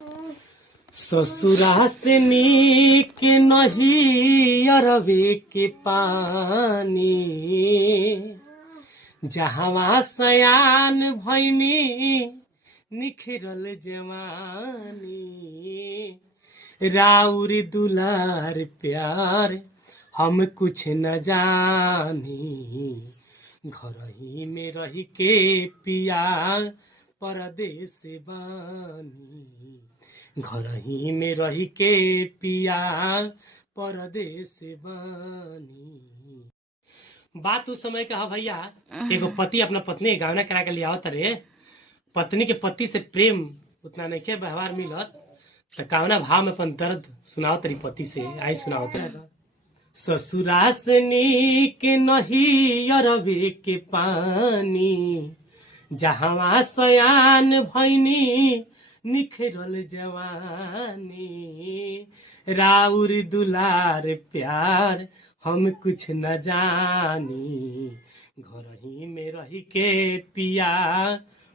ससुरा से नीक नहीं अरवे के पानी, जहवा सयान भैनी निखरल जवानी। राउर दुलार प्यार हम कुछ न जानी, घर ही में रह के पिया परदेस बानी। घर ही में रह के पिया परदेस बानी। बात उस समय का है भैया, एगो पति अपना पत्नी के गावना करा के ले आवत रे। पत्नी के पति से प्रेम उतना नहीं के व्यवहार मिलत, तो कावना भाव में अपन दर्द सुनाओ तरी पति से। आई सुनाओ तरी। ससुरा से नीक नहीं अरवे के पानी, जहवा सयान भैनी निखरल जवानी। राउर दुलार प्यार हम कुछ न जानी, घर ही में रह के पिया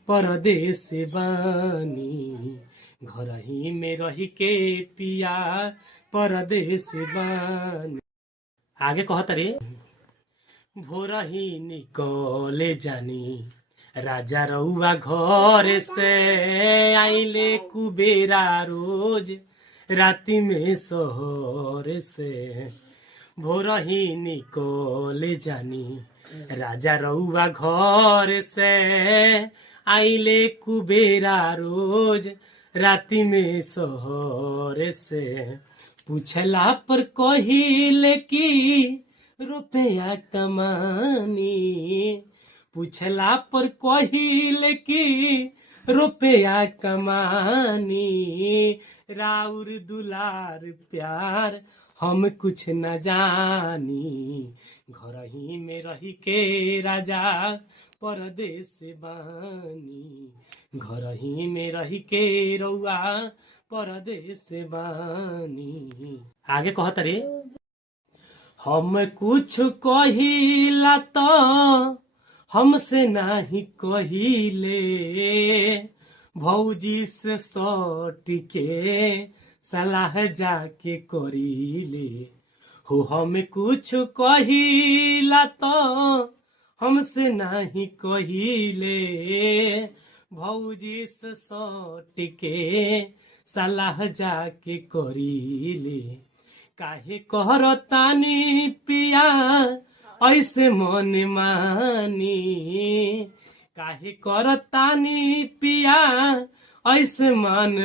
परदेस बानी। घर ही में रह के पिया परदेस बानी। आगे कहत रे। भोर ही निकले जानी राजा रउआ घर से, आइले कुबेरा रोज राति में शहर से। भोर ही निकले जानी राजा रउआ घर से, आइले कुबेरा रोज राति में शहर से। पूछला पर कहिले की रुपया कमानी, पूछला पर कहिले की रुपया कमानी। राउर दुलार प्यार हम कुछ न जानी, घर ही में रह के राजा परदेस बानी। घर ही में रह के रउआ परदेस बानी। आगे कहत रे। हम कुछ कहिला तो हमसे नाही कहिले, भौजी से सट के सलाह जाके करीले। हो हम कुछ कहिला तो हमसे नाही कहिले, भौजी से सट के सलाह जाके करीले। काहे कहरतानी पिया ऐसे मन मानी, काहे करतानी पिया ऐसे मन